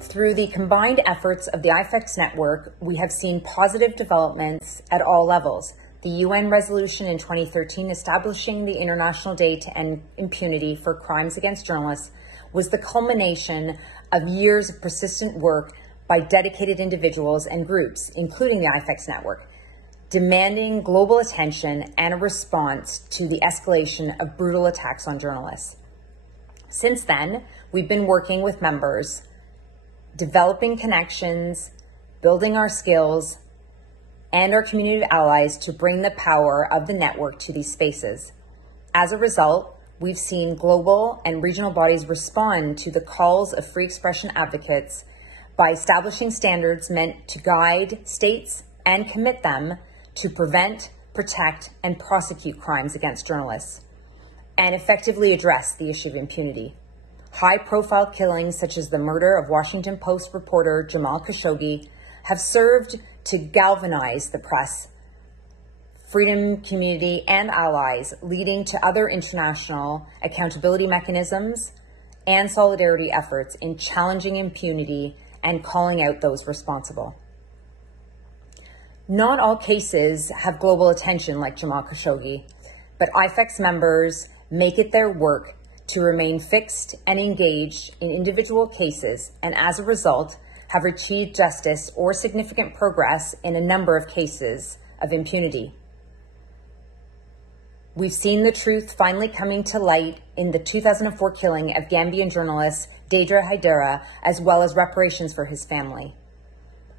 Through the combined efforts of the eifeks network, we have seen positive developments at all levels. The UN resolution in 2013 establishing the International Day to End Impunity for Crimes Against Journalists was the culmination of years of persistent work by dedicated individuals and groups, including the eifeks network, demanding global attention and a response to the escalation of brutal attacks on journalists. Since then, we've been working with members, developing connections, building our skills, and our community of allies to bring the power of the network to these spaces. As a result, we've seen global and regional bodies respond to the calls of free expression advocates by establishing standards meant to guide states and commit them to prevent, protect, and prosecute crimes against journalists, and effectively address the issue of impunity. High-profile killings, such as the murder of Washington Post reporter Jamal Khashoggi, have served to galvanize the press, freedom community, and allies, leading to other international accountability mechanisms and solidarity efforts in challenging impunity and calling out those responsible. Not all cases have global attention like Jamal Khashoggi, but eifeks members make it their work to remain fixed and engaged in individual cases, and as a result, have achieved justice or significant progress in a number of cases of impunity. We've seen the truth finally coming to light in the 2004 killing of Gambian journalist Deidre Haidara, as well as reparations for his family.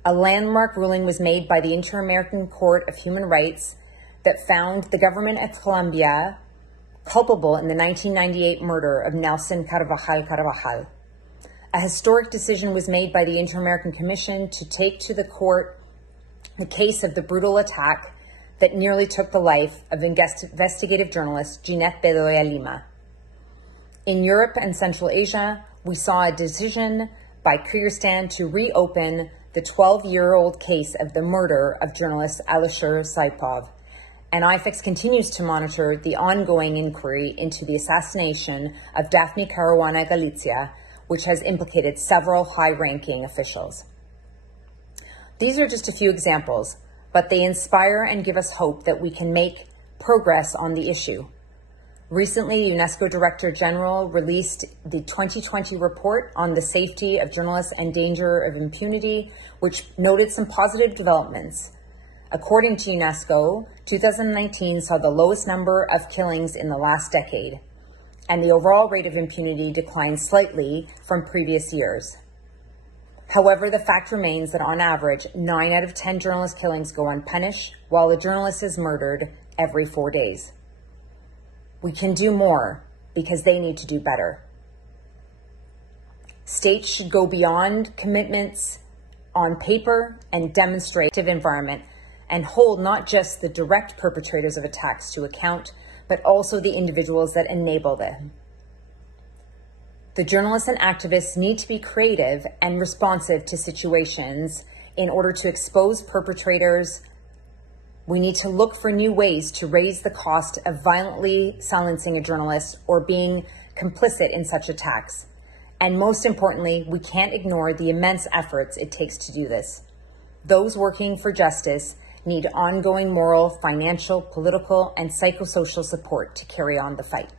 A landmark ruling was made by the Inter-American Court of Human Rights that found the government of Colombia culpable in the 1998 murder of Nelson Carvajal. A historic decision was made by the Inter-American Commission to take to the court the case of the brutal attack that nearly took the life of investigative journalist Ginette Bedoya Lima. In Europe and Central Asia, we saw a decision by Kyrgyzstan to reopen the 12-year-old case of the murder of journalist Alisher Saipov, and eifeks continues to monitor the ongoing inquiry into the assassination of Daphne Caruana Galizia, which has implicated several high-ranking officials. These are just a few examples, but they inspire and give us hope that we can make progress on the issue. Recently, UNESCO Director General released the 2020 report on the safety of journalists and danger of impunity, which noted some positive developments. According to UNESCO, 2019 saw the lowest number of killings in the last decade, and the overall rate of impunity declined slightly from previous years. However, the fact remains that on average, 9 out of 10 journalist killings go unpunished, while a journalist is murdered every 4 days. We can do more because they need to do better. States should go beyond commitments on paper and demonstrate an environment and hold not just the direct perpetrators of attacks to account, but also the individuals that enable them. The journalists and activists need to be creative and responsive to situations in order to expose perpetrators. We need to look for new ways to raise the cost of violently silencing a journalist or being complicit in such attacks. And most importantly, we can't ignore the immense efforts it takes to do this. Those working for justice need ongoing moral, financial, political, and psychosocial support to carry on the fight.